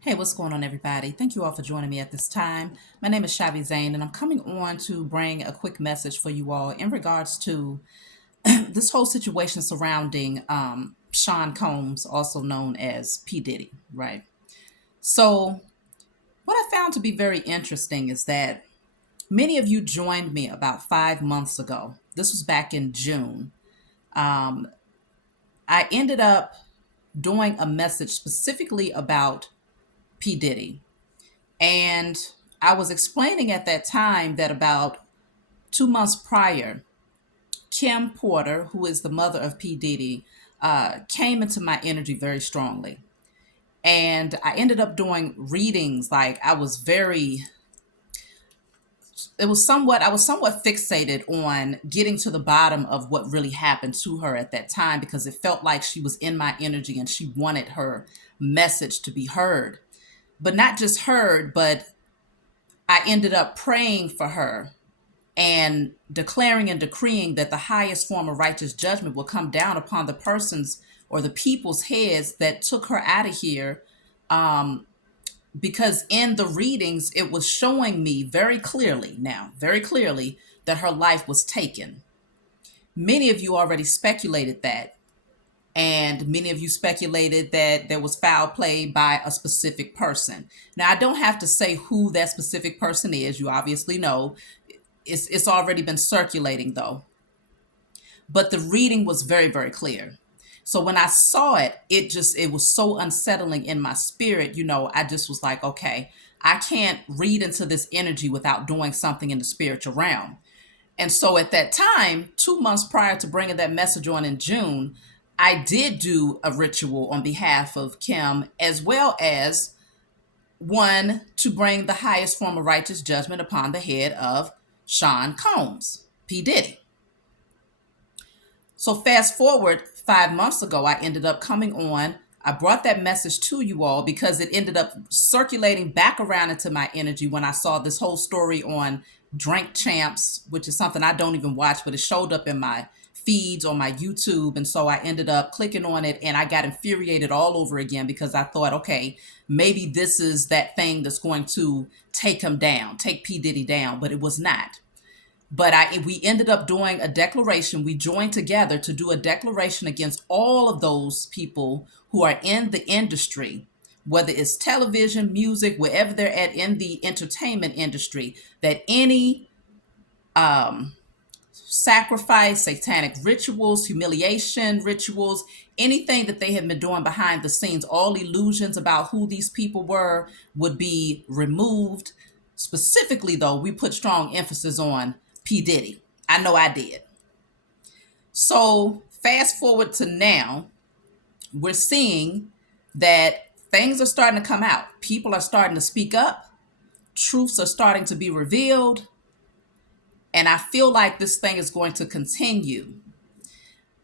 Hey, what's going on, everybody? Thank you all for joining me at this time. My name is Shavi Zane, and I'm coming on to bring a quick message for you all in regards to this whole situation surrounding Sean Combs, also known as P. Diddy, right? So, what I found to be very interesting is that many of you joined me about 5 months ago. This was back in June. Um, I ended up doing a message specifically about P. Diddy. And I was explaining at that time that about 2 months prior, Kim Porter, who is the mother of P. Diddy, came into my energy very strongly. And I ended up doing readings. Like I was somewhat fixated on getting to the bottom of what really happened to her at that time because it felt like she was in my energy and she wanted her message to be heard. But not just heard, but I ended up praying for her and declaring and decreeing that the highest form of righteous judgment will come down upon the persons or the people's heads that took her out of here. Because in the readings, it was showing me very clearly, that her life was taken. Many of you already speculated that. And many of you speculated that there was foul play by a specific person. Now, I don't have to say who that specific person is. You obviously know. It's already been circulating though. But the reading was very, very clear. So when I saw it, it was so unsettling in my spirit. I just was like, okay, I can't read into this energy without doing something in the spiritual realm. And so at that time, 2 months prior to bringing that message on in June, I did do a ritual on behalf of Kim, as well as one to bring the highest form of righteous judgment upon the head of Sean Combs, P. Diddy. So fast forward 5 months ago, I ended up coming on. I brought that message to you all because it ended up circulating back around into my energy when I saw this whole story on Drink Champs, which is something I don't even watch, but it showed up in my feeds on my YouTube. And so I ended up clicking on it and I got infuriated all over again because I thought, okay, maybe this is that thing that's going to take him down, take P. Diddy down, but it was not. But we ended up doing a declaration. We joined together to do a declaration against all of those people who are in the industry, whether it's television, music, wherever they're at in the entertainment industry, that any sacrifice, satanic rituals, humiliation rituals, anything that they had been doing behind the scenes, all illusions about who these people were would be removed. Specifically, though, we put strong emphasis on P. Diddy. I know I did. So fast forward to now, we're seeing that things are starting to come out. People are starting to speak up. Truths are starting to be revealed. And I feel like this thing is going to continue.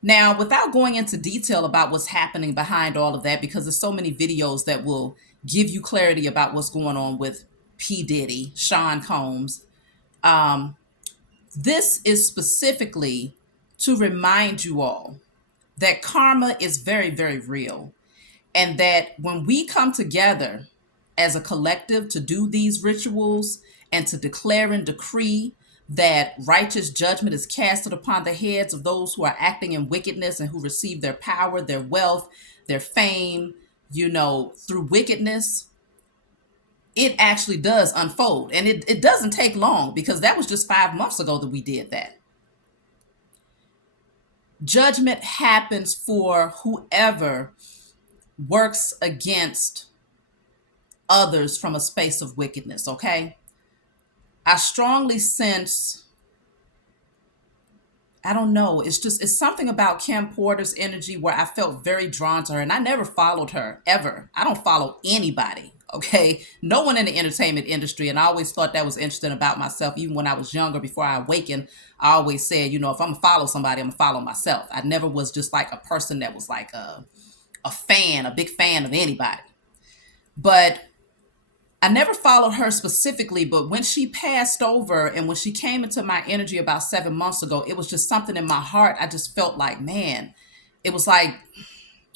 Now, without going into detail about what's happening behind all of that, because there's so many videos that will give you clarity about what's going on with P. Diddy, Sean Combs, this is specifically to remind you all that karma is very, very real. And that when we come together as a collective to do these rituals and to declare and decree that righteous judgment is casted upon the heads of those who are acting in wickedness and who receive their power, their wealth, their fame, through wickedness, it actually does unfold. And it doesn't take long because that was just 5 months ago that we did that. Judgment happens for whoever works against others from a space of wickedness, okay? I strongly sense, I don't know, it's something about Kim Porter's energy where I felt very drawn to her, and I never followed her, ever. I don't follow anybody, okay? No one in the entertainment industry, and I always thought that was interesting about myself. Even when I was younger, before I awakened, I always said, if I'm gonna follow somebody, I'm gonna follow myself. I never was just like a person that was like a big fan of anybody. But I never followed her specifically, but when she passed over and when she came into my energy about 7 months ago, it was just something in my heart. I just felt like, man, it was like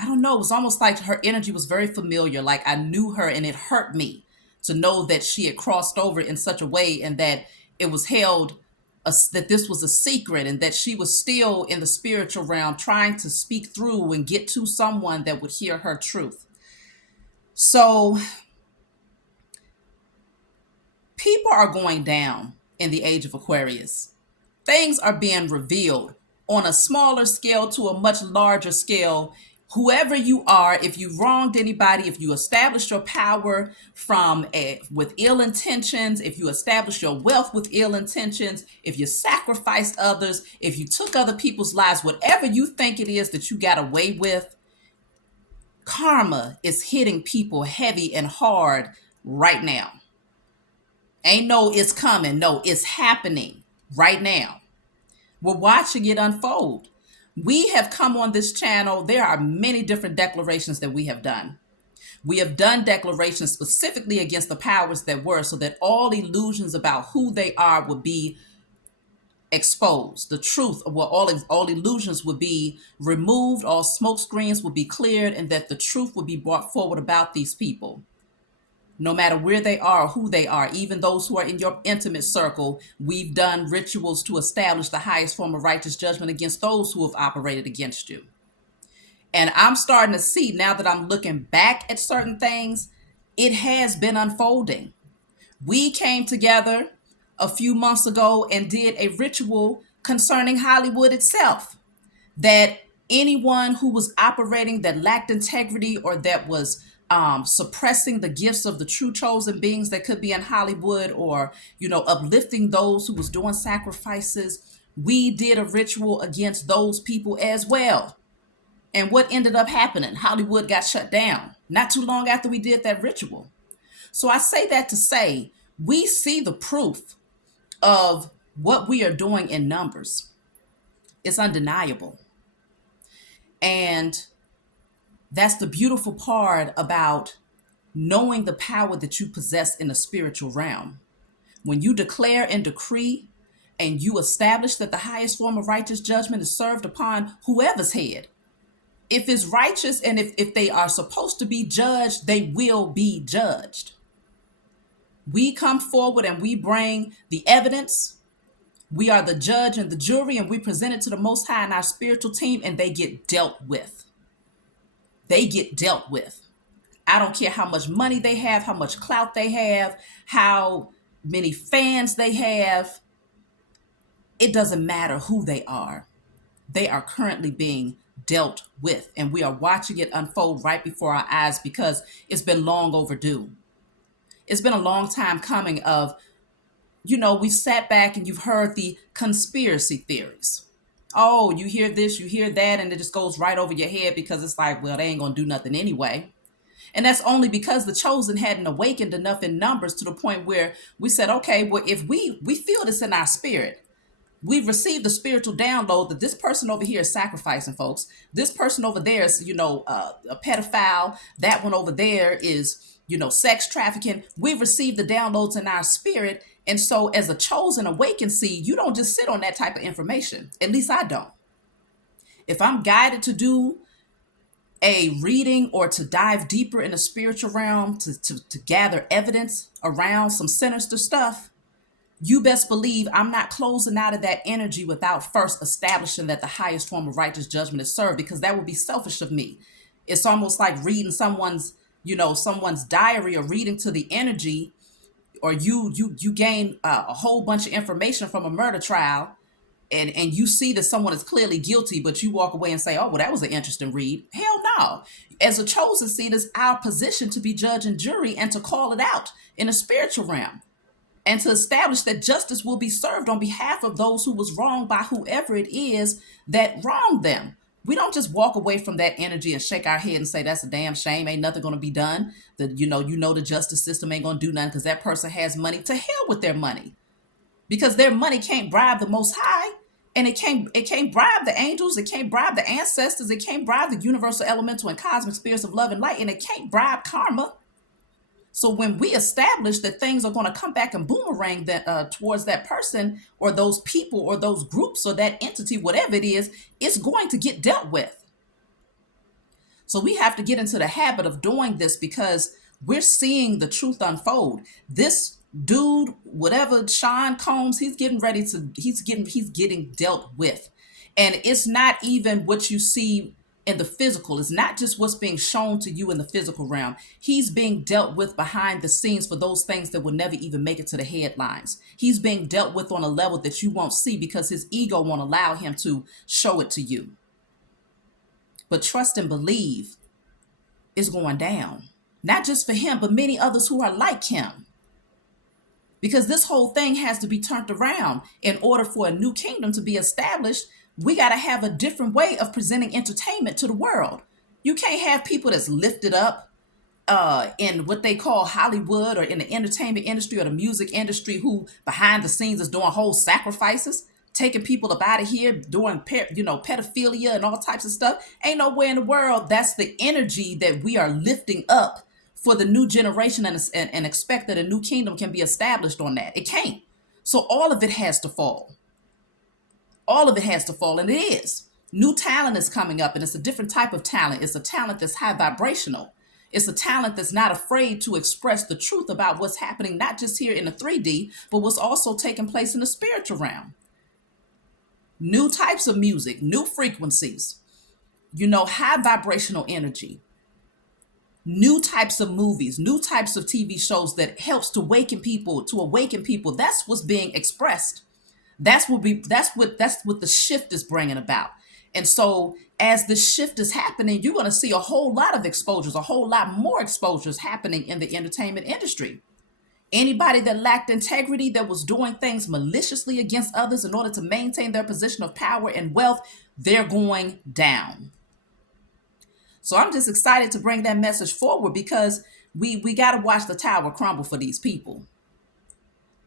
I don't know, it was almost like her energy was very familiar. Like I knew her and it hurt me to know that she had crossed over in such a way and that it was held, that this was a secret and that she was still in the spiritual realm trying to speak through and get to someone that would hear her truth. So people are going down in the age of Aquarius. Things are being revealed on a smaller scale to a much larger scale. Whoever you are, if you wronged anybody, if you established your power with ill intentions, if you established your wealth with ill intentions, if you sacrificed others, if you took other people's lives, whatever you think it is that you got away with, karma is hitting people heavy and hard right now. Ain't no it's coming. No, it's happening right now. We're watching it unfold. We have come on this channel. There are many different declarations that we have done. We have done declarations specifically against the powers that were so that all illusions about who they are would be exposed. The truth of what all illusions would be removed, all smoke screens would be cleared, and that the truth would be brought forward about these people. No matter where they are, who they are, even those who are in your intimate circle, we've done rituals to establish the highest form of righteous judgment against those who have operated against you. And I'm starting to see, now that I'm looking back at certain things, it has been unfolding. We came together a few months ago and did a ritual concerning Hollywood itself, that anyone who was operating that lacked integrity or that was suppressing the gifts of the true chosen beings that could be in Hollywood, or uplifting those who was doing sacrifices, we did a ritual against those people as well. And what ended up happening? Hollywood got shut down not too long after we did that ritual. So I say that to say we see the proof of what we are doing in numbers. It's undeniable. And that's the beautiful part about knowing the power that you possess in the spiritual realm. When you declare and decree and you establish that the highest form of righteous judgment is served upon whoever's head, if it's righteous and if they are supposed to be judged, they will be judged. We come forward and we bring the evidence. We are the judge and the jury, and we present it to the Most High and our spiritual team, and they get dealt with. They get dealt with. I don't care how much money they have, how much clout they have, how many fans they have. It doesn't matter who they are. They are currently being dealt with, and we are watching it unfold right before our eyes because it's been long overdue. It's been a long time coming of, we sat back and you've heard the conspiracy theories. Oh, you hear this, you hear that, and it just goes right over your head because it's like, well, they ain't gonna do nothing anyway. And that's only because the chosen hadn't awakened enough in numbers to the point where we said, okay, well, if we feel this in our spirit, we've received the spiritual download that this person over here is sacrificing folks. This person over there is, a pedophile. That one over there is, sex trafficking. We've received the downloads in our spirit. And so as a chosen awakened seed, you don't just sit on that type of information. At least I don't. If I'm guided to do a reading or to dive deeper in the spiritual realm, to gather evidence around some sinister stuff, you best believe I'm not closing out of that energy without first establishing that the highest form of righteous judgment is served, because that would be selfish of me. It's almost like reading someone's diary or reading to the energy, or you gain a whole bunch of information from a murder trial, and you see that someone is clearly guilty, but you walk away and say, oh, well, that was an interesting read. Hell no. As a chosen seed, it's our position to be judge and jury and to call it out in a spiritual realm, and to establish that justice will be served on behalf of those who was wronged by whoever it is that wronged them. We don't just walk away from that energy and shake our head and say, that's a damn shame. Ain't nothing going to be done. The justice system ain't going to do nothing because that person has money. To hell with their money, because their money can't bribe the Most High, and it can't bribe the angels. It can't bribe the ancestors. It can't bribe the universal elemental and cosmic spirits of love and light, and it can't bribe karma. So when we establish that things are going to come back and boomerang towards that person or those people or those groups or that entity, whatever it is, it's going to get dealt with. So we have to get into the habit of doing this because we're seeing the truth unfold. This dude, whatever Sean Combs, he's getting dealt with. And it's not even what you see in the physical. It's not just what's being shown to you in the physical realm. He's being dealt with behind the scenes for those things that will never even make it to the headlines. He's being dealt with on a level that you won't see because his ego won't allow him to show it to you. But trust and believe is going down. Not just for him, but many others who are like him. Because this whole thing has to be turned around. In order for a new kingdom to be established, we got to have a different way of presenting entertainment to the world. You can't have people that's lifted up in what they call Hollywood or in the entertainment industry or the music industry who behind the scenes is doing whole sacrifices, taking people up out of here, doing pedophilia and all types of stuff. Ain't nowhere in the world that's the energy that we are lifting up for the new generation and expect that a new kingdom can be established on that. It can't. So all of it has to fall. All of it has to fall, and it is. New talent is coming up, and it's a different type of talent. It's a talent that's high vibrational. It's a talent that's not afraid to express the truth about what's happening, not just here in the 3D, but what's also taking place in the spiritual realm. New types of music, new frequencies, high vibrational energy, new types of movies, new types of TV shows that helps to awaken people. That's what's being expressed. That's what the shift is bringing about. And so as the shift is happening, you're going to see a whole lot of exposures, a whole lot more exposures happening in the entertainment industry. Anybody that lacked integrity, that was doing things maliciously against others in order to maintain their position of power and wealth, they're going down. So I'm just excited to bring that message forward because we got to watch the tower crumble for these people.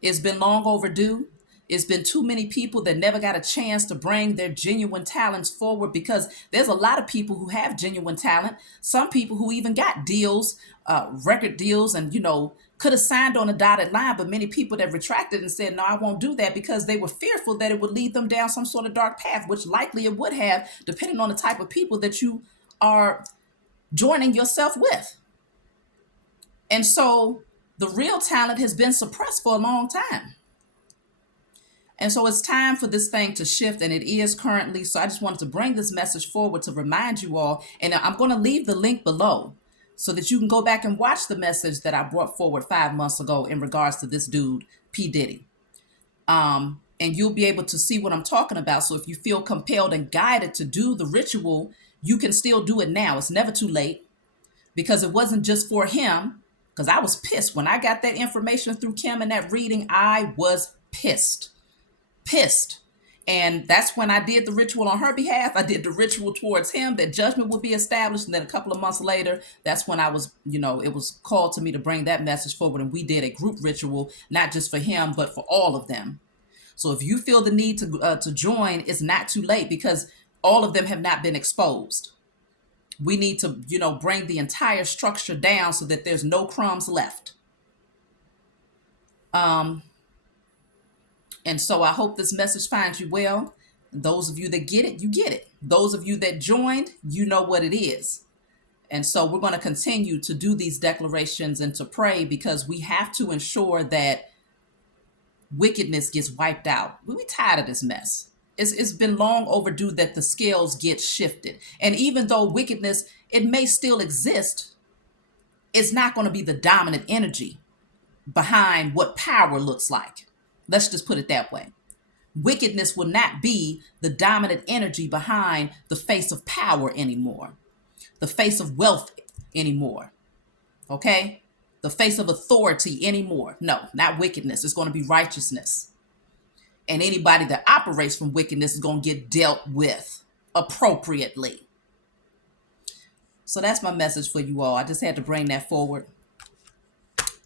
It's been long overdue. It's been too many people that never got a chance to bring their genuine talents forward because there's a lot of people who have genuine talent. Some people who even got deals, record deals, and, could have signed on a dotted line, but many people that retracted and said, no, I won't do that because they were fearful that it would lead them down some sort of dark path, which likely it would have, depending on the type of people that you are joining yourself with. And so the real talent has been suppressed for a long time. And so it's time for this thing to shift, and it is currently. So I just wanted to bring this message forward to remind you all. And I'm going to leave the link below so that you can go back and watch the message that I brought forward 5 months ago in regards to this dude, P. Diddy. And you'll be able to see what I'm talking about. So if you feel compelled and guided to do the ritual, you can still do it now. It's never too late because it wasn't just for him. Because I was pissed. When I got that information through Kim and that reading, I was pissed. And that's when I did the ritual on her behalf. I did the ritual towards him that judgment would be established. And then a couple of months later, that's when I was, it was called to me to bring that message forward. And we did a group ritual, not just for him, but for all of them. So if you feel the need to join, it's not too late because all of them have not been exposed. We need to, bring the entire structure down so that there's no crumbs left. And so I hope this message finds you well. Those of you that get it, you get it. Those of you that joined, you know what it is. And so we're going to continue to do these declarations and to pray because we have to ensure that wickedness gets wiped out. We're tired of this mess. It's been long overdue that the scales get shifted. And even though wickedness, it may still exist, it's not going to be the dominant energy behind what power looks like. Let's just put it that way. Wickedness will not be the dominant energy behind the face of power anymore, the face of wealth anymore, okay? The face of authority anymore. No, not wickedness. It's going to be righteousness. And anybody that operates from wickedness is going to get dealt with appropriately. So that's my message for you all. I just had to bring that forward.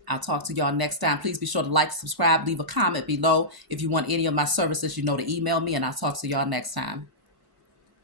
I'll talk to y'all next time. Please be sure to like, subscribe, leave a comment below. If you want any of my services, to email me, and I'll talk to y'all next time.